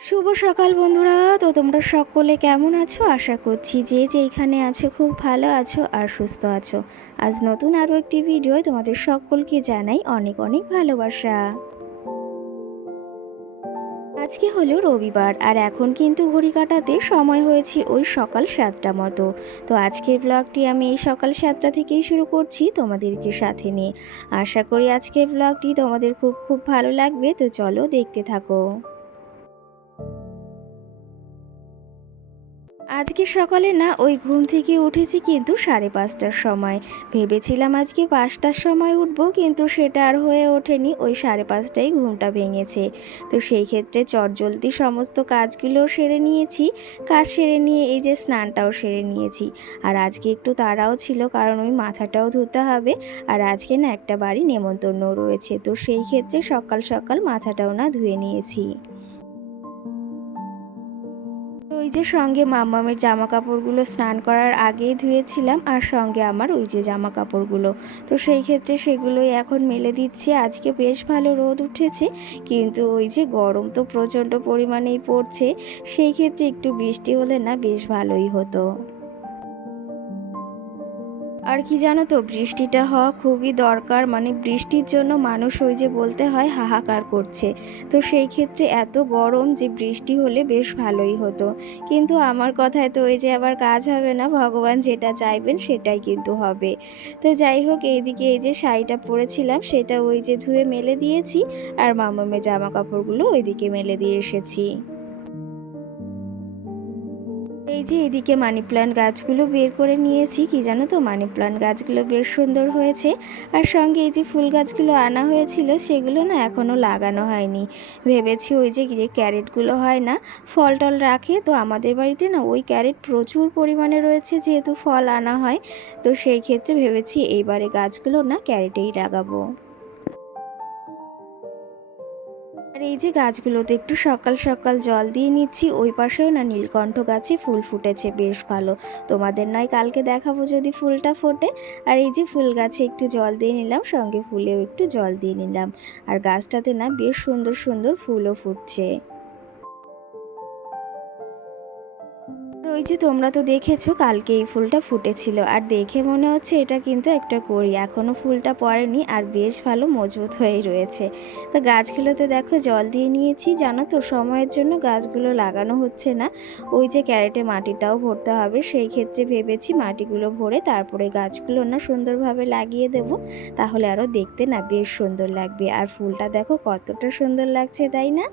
শুভ সকাল বন্ধুরা। তো তোমরা সকলে কেমন আছো? আশা করছি যে যেখানে আছো খুব ভালো আছো আর সুস্থ আছো। আজ নতুন আরও একটি ভিডিও তোমাদের সকলকে জানাই অনেক অনেক ভালোবাসা। আজকে হলো রবিবার আর এখন কিন্তু ঘড়ি কাটাতে সময় হয়েছে ওই সকাল 7টা মতো। তো আজকের ব্লগটি আমি এই সকাল 7টা থেকেই শুরু করছি তোমাদেরকে সাথে নিয়ে। আশা করি আজকের ব্লগটি তোমাদের খুব খুব ভালো লাগবে, তো চলো দেখতে থাকো। আজকে সকালে না ওই ঘুম থেকে উঠেছি কিন্তু 5:30টার সময়। ভেবেছিলাম আজকে 5টার সময় উঠবো, কিন্তু সেটা আর হয়ে ওঠেনি, ওই 5:30টায় ঘুমটা ভেঙেছে। তো সেই ক্ষেত্রে চটজলদি সমস্ত কাজগুলো সেরে নিয়েছি। কাজ সেরে নিয়ে এই যে স্নানটাও সেরে নিয়েছি। আর আজকে একটু তাড়াও ছিল, কারণ ওই মাথাটাও ধুতে হবে। আর আজকে না একটা বাড়ি নেমন্তন্ন রয়েছে, তো সেই ক্ষেত্রে সকাল সকাল মাথাটাও না ধুয়ে নিয়েছি। ওই যে সঙ্গে মাম্মামের জামা কাপড়গুলো স্নান করার আগেই ধুয়েছিলাম, আর সঙ্গে আমার ওই যে জামা কাপড়গুলো, তো সেই ক্ষেত্রে সেগুলোই এখন মেলে দিচ্ছি। আজকে বেশ ভালো রোদ উঠেছে, কিন্তু ওই যে গরম তো প্রচণ্ড পরিমাণেই পড়ছে। সেই ক্ষেত্রে একটু বৃষ্টি হলে না বেশ ভালোই হতো। আর কি জানো তো, বৃষ্টিটা হওয়া খুবই দরকার, মানে বৃষ্টির জন্য মানুষ ওই যে বলতে হয় হাহাকার করছে। তো সেই ক্ষেত্রে এত গরম যে বৃষ্টি হলে বেশ ভালোই হতো, কিন্তু আমার কথায় তো ওই যে আবার কাজ হবে না, ভগবান যেটা চাইবেন সেটাই কিন্তু হবে। তো যাই হোক, এইদিকে এই যে শাড়িটা পরেছিলাম সেটা ওই যে ধুয়ে মেলে দিয়েছি, আর মামামের জামা কাপড়গুলো ওইদিকে মেলে দিয়ে এসেছি। এই যে এদিকে মানি প্ল্যান্ট গাছগুলো বের করে নিয়েছি। কি জানো তো, মানি প্ল্যান্ট গাছগুলো বেশ সুন্দর হয়েছে। আর সঙ্গে এই যে ফুল গাছগুলো আনা হয়েছিল সেগুলো না এখনও লাগানো হয়নি। ভেবেছি ওই যে ক্যারেটগুলো হয় না, ফল টল রাখে, তো আমাদের বাড়িতে না ওই ক্যারেট প্রচুর পরিমাণে রয়েছে, যেহেতু ফল আনা হয়। তো সেই ক্ষেত্রে ভেবেছি এইবারে গাছগুলো না ক্যারেটেই লাগাবো। আর এই যে গাছগুলোতে একটু সকাল সকাল জল দিয়ে নিচ্ছি। ওই পাশেও না নীলকণ্ঠ গাছে ফুল ফুটেছে বেশ ভালো। তোমাদের নয় কালকে দেখাবো যদি ফুলটা ফোটে। আর এই যে ফুল গাছে একটু জল দিয়ে নিলাম, সঙ্গে ফুলেও একটু জল দিয়ে নিলাম। আর গাছটাতে না বেশ সুন্দর সুন্দর ফুলও ফুটছে। ওই যে তোমরা তো দেখেছো কালকে এই ফুলটা ফুটেছিল, আর দেখে মনে হচ্ছে এটা কিন্তু একটা কড়ি, এখনো ফুলটা পড়েনি আর বেশ ভালো মজবুত হয়েই রয়েছে। তো গাছগুলোতে দেখো জল দিয়ে নিয়েছি। জানো তো, সময়ের জন্য গাছগুলো লাগানো হচ্ছে না। ওই যে ক্যারেটে মাটিটাও ভরতে হবে, সেই ক্ষেত্রে ভেবেছি মাটিগুলো ভরে তারপরে গাছগুলো না সুন্দরভাবে লাগিয়ে দেব, তাহলে আরও দেখতে না বেশ সুন্দর লাগবে। আর ফুলটা দেখো কতটা সুন্দর লাগছে, তাই না?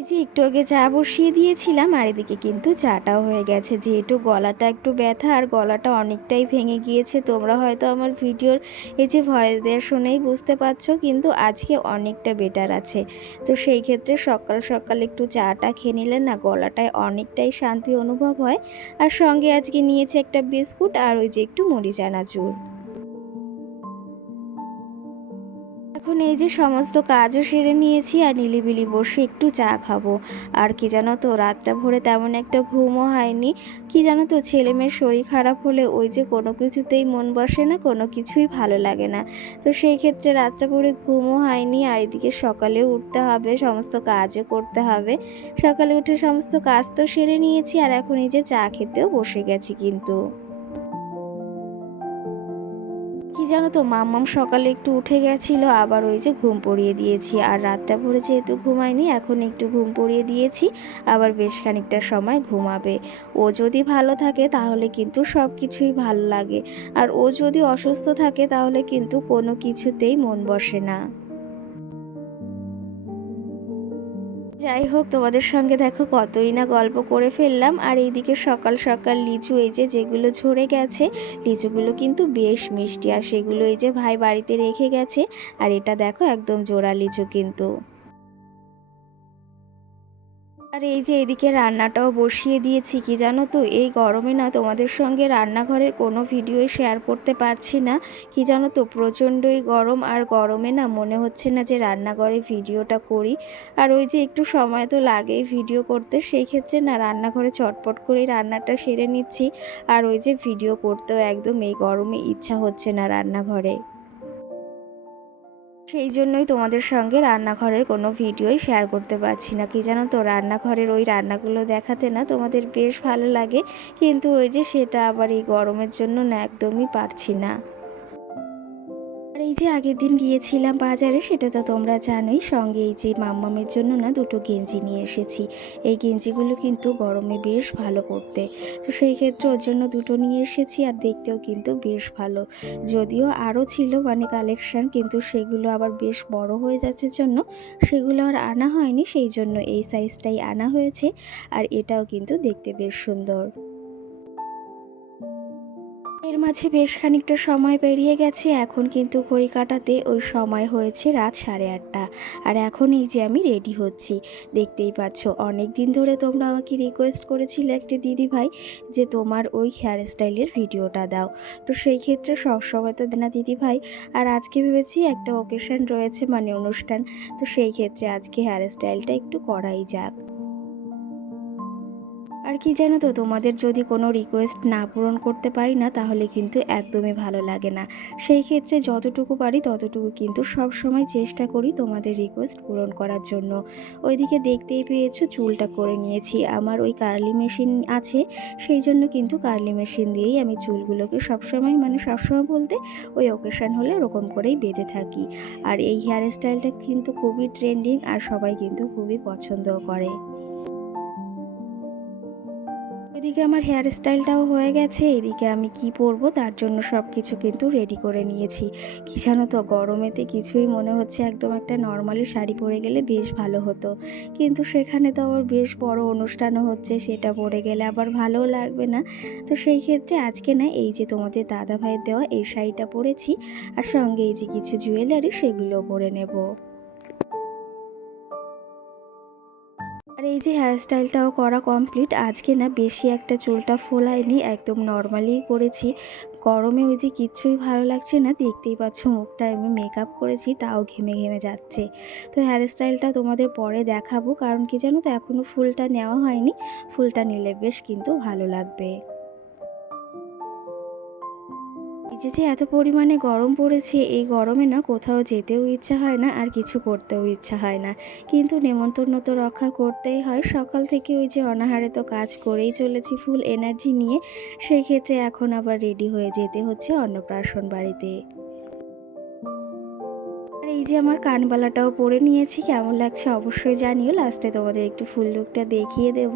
এই যে একটু আগে চা বসিয়ে দিয়েছিলাম, আর এদিকে কিন্তু চাটাও হয়ে গেছে। যেহেতু গলাটা একটু ব্যথা আর গলাটা অনেকটাই ভেঙে গিয়েছে, তোমরা হয়তো আমার ভিডিওর এই যে ভয়েস দেওয়ার শুনেই বুঝতে পারছো, কিন্তু আজকে অনেকটা বেটার আছে। তো সেই ক্ষেত্রে সকাল সকাল একটু চাটা খেয়ে নিলে না গলাটায় অনেকটাই শান্তি অনুভব হয়। আর সঙ্গে আজকে নিয়েছে একটা বিস্কুট আর ওই যে একটু মুড়ি চানাচুর। এখন এই যে সমস্ত কাজও সেরে নিয়েছি, আর নিলিবিলি বসে একটু চা খাবো। আর কি জানো তো, রাতটা ভরে তেমন একটা ঘুমও হয়নি। কি জানো তো, ছেলে মেয়ের শরীর খারাপ হলে ওই যে কোনো কিছুতেই মন বসে না, কোনো কিছুই ভালো লাগে না। তো সেই ক্ষেত্রে রাতটা ভরে ঘুমও হয়নি, আর এদিকে সকালেও উঠতে হবে, সমস্ত কাজও করতে হবে। সকালে উঠে সমস্ত কাজ তো সেরে নিয়েছি, আর এখন এই যে চা খেতেও বসে গেছি কিন্তু। কি জানো তো, মাম্মাম সকালে একটু উঠে গেছিল, আবার ওই যে ঘুম পড়িয়ে দিয়েছি। আর রাতটা ভরে যেহেতু ঘুমায়নি, এখন একটু ঘুম পড়িয়ে দিয়েছি, আবার বেশ খানিকটা সময় ঘুমাবে। ও যদি ভালো থাকে তাহলে কিন্তু সব কিছুই ভালো লাগে, আর ও যদি অসুস্থ থাকে তাহলে কিন্তু কোনো কিছুতেই মন বসে না। যাই হোক, তোমাদের সঙ্গে দেখো কতই না গল্প করে ফেললাম। আর এইদিকে সকাল সকাল লিচু এই যে যেগুলো ঝরে গেছে, লিচুগুলো কিন্তু বেশ মিষ্টি, আর সেগুলো এই যে ভাই বাড়িতে রেখে গেছে। আর এটা দেখো একদম জোড়া লিচু কিন্তু। আর এই যে এদিকে রান্নাটাও বসিয়ে দিয়েছি। কি জানো তো, এই গরমে না তোমাদের সঙ্গে রান্নাঘরের কোনো ভিডিওই শেয়ার করতে পারছি না। কি জানো তো, প্রচণ্ডই গরম, আর গরমে না মনে হচ্ছে না যে রান্নাঘরে ভিডিওটা করি। আর ওই যে একটু সময় তো লাগেই ভিডিও করতে, সেই ক্ষেত্রে না রান্নাঘরে চটপট করেই রান্নাটা সেরে নিচ্ছি। আর ওই যে ভিডিও করতেও একদম এই গরমে ইচ্ছা হচ্ছে না রান্নাঘরে। সেই জন্যই তোমাদের সঙ্গে রান্নাঘরের কোনো ভিডিওই শেয়ার করতে পারছি না। কি জানো তো, রান্নাঘরের ওই রান্নাগুলো দেখাতে না তোমাদের বেশ ভালো লাগে, কিন্তু ওই যে সেটা আবার এই গরমের জন্য না একদমই পারছি না। আর এই যে আগের দিন গিয়েছিলাম বাজারে, সেটা তো তোমরা জানোই। সঙ্গে এই যে মাম্মামের জন্য না দুটো গেঞ্জি নিয়ে এসেছি। এই গেঞ্জিগুলো কিন্তু গরমে বেশ ভালো পড়তে, তো সেই ক্ষেত্রে ওর জন্য দুটো নিয়ে এসেছি। আর দেখতেও কিন্তু বেশ ভালো, যদিও আরও ছিল মানে কালেকশান, কিন্তু সেগুলো আবার বেশ বড় হয়ে যাচ্ছে জন্য সেগুলো আর আনা হয়নি। সেই জন্য এই সাইজটাই আনা হয়েছে। আর এটাও কিন্তু দেখতে বেশ সুন্দর। এর মাঝে বেশ খানিকটা সময় পেরিয়ে গেছে। এখন কিন্তু ঘড়ি কাটাতে ওই সময় হয়েছে রাত 8:30। আর এখন এই যে আমি রেডি হচ্ছি, দেখতেই পাচ্ছ। অনেক দিন ধরে তোমরা আমাকে রিকোয়েস্ট করেছিলে একটা দিদিভাই যে তোমার ওই হেয়ার স্টাইলের ভিডিওটা দাও। তো সেই ক্ষেত্রে সবসময় তো দেয় না দিদিভাই। আর আজকে ভেবেছি একটা ওকেশন রয়েছে, মানে অনুষ্ঠান, তো সেই ক্ষেত্রে আজকে হেয়ার স্টাইলটা একটু করাই যাক। আর কি জানো তো, তোমাদের যদি কোনো রিকোয়েস্ট না পূরণ করতে পারি না, তাহলে কিন্তু একদমই ভালো লাগে না। সেই ক্ষেত্রে যতটুকু পারি ততটুকু কিন্তু সব সময় চেষ্টা করি তোমাদের রিকোয়েস্ট পূরণ করার জন্য। ওইদিকে দেখতেই পেয়েছো চুলটা করে নিয়েছি। আমার ওই কার্লি মেশিন আছে, সেই জন্য কিন্তু কার্লি মেশিন দিয়েই আমি চুলগুলোকে সবসময়, মানে সবসময় বলতে ওই ওকেশান হলে ওরকম করেই বেঁধে থাকি। আর এই হেয়ার স্টাইলটা কিন্তু খুবই ট্রেন্ডিং, আর সবাই কিন্তু খুবই পছন্দও করে। এদিকে আমার হেয়ার স্টাইলটাও হয়ে গেছে। এদিকে আমি কি পরবো তার জন্য সব কিছু কিন্তু রেডি করে নিয়েছি। কি জানো তো, গরমেতে কিছুই মনে হচ্ছে একদম একটা নর্মালি শাড়ি পরে গেলে বেশ ভালো হতো, কিন্তু সেখানে তো আবার বেশ বড় অনুষ্ঠানও হচ্ছে, সেটা পরে গেলে আবার ভালোও লাগবে না। তো সেই ক্ষেত্রে আজকে না এই যে তোমাদের দাদা ভাইয়ের দেওয়া এই শাড়িটা পরেছি, আর সঙ্গে এই যে কিছু জুয়েলারি সেগুলোও পরে নেব। আর এই যে হেয়ার স্টাইলটাও করা কমপ্লিট। আজকে না বেশি একটা চুলটা ফোলাইনি, একদম নর্মালি করেছি। গরমে ওই যে কিচ্ছুই ভালো লাগছে না, দেখতেই পাচ্ছ মুখটা আমি মেকআপ করেছি তাও ঘেমে ঘেমে যাচ্ছে। তো হেয়ার স্টাইলটা তোমাদের পরে দেখাবো, কারণ কি জানো তো, এখনও ফুলটা নেওয়া হয়নি। ফুলটা নিলে বেশ কিন্তু ভালো লাগবে। এই যে এত পরিমাণে গরম পড়েছে, এই গরমে না কোথাও যেতেও ইচ্ছা হয় না, আর কিছু করতেও ইচ্ছা হয় না। কিন্তু নেমন্তন্ন তো রক্ষা করতেই হয়। সকাল থেকে ওই যে অনাহারে তো কাজ করেই চলেছি ফুল এনার্জি নিয়ে। সেই ক্ষেত্রে এখন আবার রেডি হয়ে যেতে হচ্ছে অন্নপ্রাশন বাড়িতে। আর এই যে আমার কানবালাটাও পরে নিয়েছি, কেমন লাগছে অবশ্যই জানিও। লাস্টে তোমাদের একটু ফুল লুকটা দেখিয়ে দেব।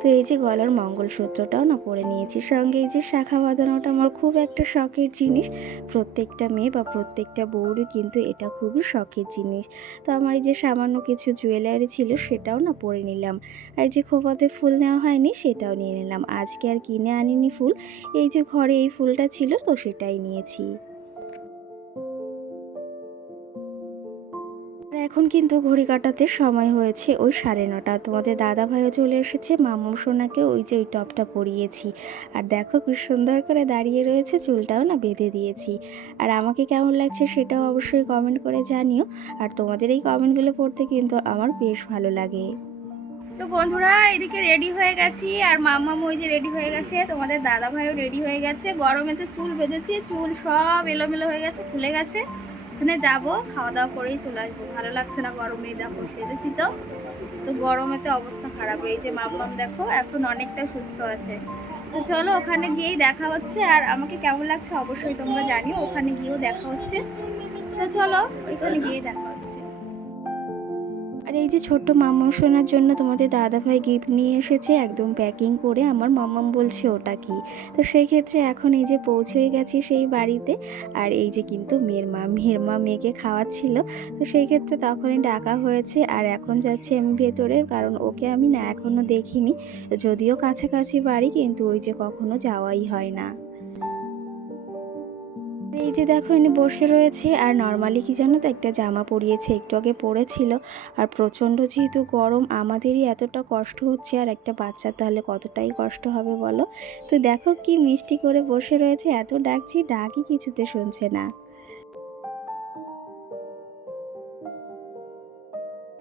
তো এই যে গলার মঙ্গলসূত্রটাও না পরে নিয়েছি, সঙ্গে এই যে শাখা বাঁধানোটা আমার খুব একটা শখের জিনিস। প্রত্যেকটা মেয়ে বা প্রত্যেকটা বউরই কিন্তু এটা খুবই শখের জিনিস। তো আমার এই যে সামান্য কিছু জুয়েলারি ছিল সেটাও না পরে নিলাম। আর এই যে খোপাতে ফুল নেওয়া হয়নি সেটাও নিয়ে নিলাম। আজকে আর কিনে আনিনি ফুল, এই যে ঘরে এই ফুলটা ছিল তো সেটাই নিয়েছি। আর এখন কিন্তু ঘড়ি কাটাতে সময় হয়েছে ওই 9:30। তোমাদের দাদা ভাইও চলে এসেছে। মামু সোনাকে ওই যে ওই টপটা পরিয়েছি। আর দেখো কি সুন্দর করে দাঁড়িয়ে রয়েছে, চুলটাও না বেঁধে দিয়েছি। আর আমাকে কেমন লাগছে সেটাও অবশ্যই কমেন্ট করে জানিও। আর তোমাদের এই কমেন্টগুলো পড়তে কিন্তু আমার বেশ ভালো লাগে। তো বন্ধুরা, এদিকে রেডি হয়ে গেছি, আর মাম্মাম ওই যে রেডি হয়ে গেছে, তোমাদের দাদা ভাইও রেডি হয়ে গেছে। গরমেতে চুল বেঁধেছি, চুল সব এলোমেলো হয়ে গেছে, খুলে গেছে। ওখানে যাব, খাওয়া দাওয়া করেই চলে আসবো। ভালো লাগছে না গরমে, দেখো সেজেছি তো। তো গরমেতে অবস্থা খারাপ। এই যে মাম্মাম দেখো এখন অনেকটা সুস্থ আছে। তো চলো ওখানে গিয়েই দেখা হচ্ছে। আর আমাকে কেমন লাগছে অবশ্যই তোমরা জানিও, ওখানে গিয়েও দেখা হচ্ছে। তো চলো ওইখানে গিয়েই দেখা হচ্ছে। আর এই যে ছোট্ট মাম্মাম শোনার জন্য তোমাদের দাদাভাই গিফট নিয়ে এসেছে, একদম প্যাকিং করে। আমার মাম্মাম বলছে ওটা কি। তো সেই ক্ষেত্রে এখন এই যে পৌঁছে গেছি সেই বাড়িতে। আর এই যে কিন্তু মেয়ের মা মেয়েকে খাওয়াচ্ছিল। তো সেই ক্ষেত্রে তখনই ডাকা হয়েছে। আর এখন যাচ্ছি আমি ভেতরে, কারণ ওকে আমি না এখনও দেখিনি। যদিও কাছাকাছি বাড়ি, কিন্তু ওই যে কখনো যাওয়াই হয় না। এই যে দেখো ইনি বসে রয়েছে। আর নর্মালি কি জানো তো, একটা জামা পরিয়েছে, একটু আগে পরেছিল। আর প্রচণ্ড যেহেতু গরম, আমাদেরই এতটা কষ্ট হচ্ছে, আর একটা বাচ্চা তাহলে কতটাই কষ্ট হবে বলো। তো দেখো কি মিষ্টি করে বসে রয়েছে, এত ডাকছি ডাকই কিছুতে শুনছে না।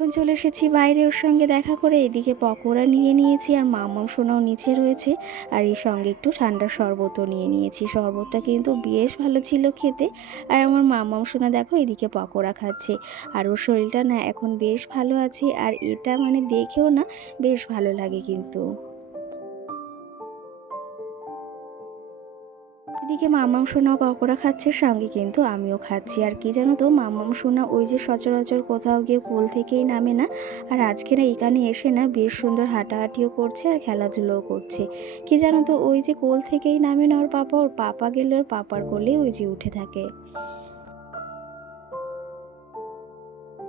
এখন চলে এসেছি বাইরে ওর সঙ্গে দেখা করে। এদিকে পকোড়া নিয়ে নিয়েছি আর মামাম সোনাও নিচে রয়েছে, আর এর সঙ্গে একটু ঠান্ডা শরবতও নিয়ে নিয়েছি। শরবতটা কিন্তু বেশ ভালো ছিল খেতে। আর আমার মামাম সোনা দেখো এদিকে পকোড়া খাচ্ছে, আর ওর শরীরটা না এখন বেশ ভালো আছে, আর এটা মানে দেখেও না বেশ ভালো লাগে কিন্তু। এদিকে মামাম সোনাও পকোড়া খাচ্ছে, সঙ্গে কিন্তু আমিও খাচ্ছি। আর কি জানো তো, মামাম সোনা ওই যে সচরাচর কোথাও গিয়ে কোল থেকেই নামে না, আর আজকে না এখানে এসে না বেশ সুন্দর হাঁটাহাঁটিও করছে আর খেলাধুলোও করছে। কি জানো তো, ওই যে কোল থেকেই নামে না ওর পাপা গেলে ওর পাপার কোলেই ওই যে উঠে থাকে।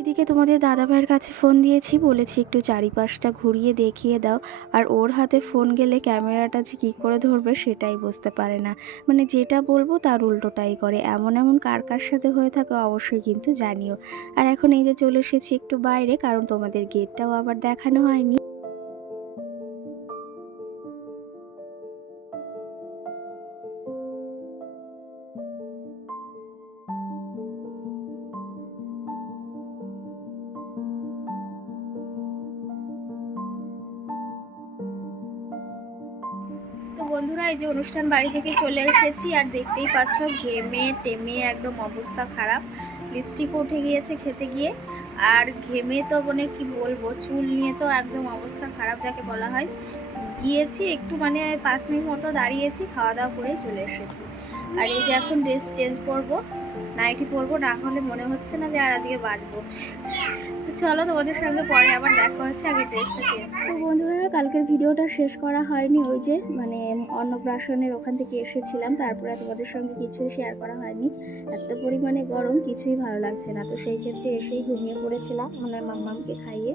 এদিকে তোমাদের দাদাভাইয়ের কাছে ফোন দিয়েছি, বলেছি একটু চারিপাশটা ঘুরিয়ে দেখিয়ে দাও। আর ওর হাতে ফোন গেলে ক্যামেরাটা যে কী করে ধরবে সেটাই বুঝতে পারে না, মানে যেটা বলবো তার উল্টোটাই করে। এমন এমন কার কার সাথে হয়ে থাকে অবশ্যই কিন্তু জানিও। আর এখন এই যে চলে এসেছি একটু বাইরে, কারণ তোমাদের গেটটাও আবার দেখানো হয়নি। তো বন্ধুরা, এই যে অনুষ্ঠান বাড়ি থেকে চলে এসেছি, আর দেখতেই পাচ্ছ ঘেমে টেমে একদম অবস্থা খারাপ। লিপস্টিক উঠে গিয়েছে খেতে গিয়ে, আর ঘেমে তো মানে কি বলবো, চুল নিয়ে তো একদম অবস্থা খারাপ যাকে বলা হয়। গিয়েছি একটু মানে 5 মিনিট মতো দাঁড়িয়েছি, খাওয়া দাওয়া করে চলে এসেছি। আর এই যে এখন ড্রেস চেঞ্জ করব, নাইটি পরবো, না হলে মনে হচ্ছে না যে আর আজকে বাঁচবো। তো চলো, তোমাদের সঙ্গে পরে আবার দেখা হচ্ছে, আগে ড্রেসটা চেঞ্জ। তো বন্ধুরা, কালকের ভিডিওটা শেষ করা হয়নি, ওই যে মানে অন্নপ্রাশনের ওখান থেকে এসেছিলাম, তারপরে তোমাদের সঙ্গে কিছুই শেয়ার করা হয়নি। এত পরিমাণে গরম, কিছুই ভালো লাগছে না। তো সেই ক্ষেত্রে এসেই ঘুমিয়ে পড়েছিলাম মানে মাম্মামকে খাইয়ে।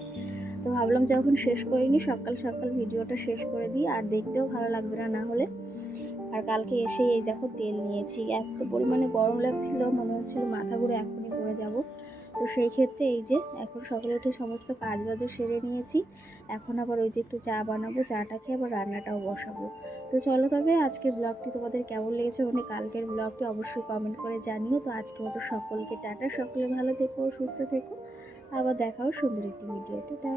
তো ভাবলাম যখন শেষ করিনি, সকাল সকাল ভিডিওটা শেষ করে দিই, আর দেখতেও ভালো লাগবে না হলে। আর কালকে এসে এই দেখো তেল নিয়েছি, এত পরিমাণে গরম লাগছিল, মনে হচ্ছিল মাথা ঘুরে এখনই পড়ে যাব। তো সেই ক্ষেত্রে এই যে এখন সকালে উঠে সমস্ত কাজ বাজও সেরে নিয়েছি। এখন আবার ওই যে একটু চা বানাবো, চাটা খেয়ে আবার রান্নাটাও বসাবো। তো চলো, তবে আজকের ব্লগটি তোমাদের কেমন লেগেছে মানে কালকের ব্লগটি অবশ্যই কমেন্ট করে জানিও। তো আজকে মতো সকলকে টাটা, সকলে ভালো থেকো, সুস্থ থেকো, আবার দেখাও সুন্দর একটি ভিডিও। টাটা।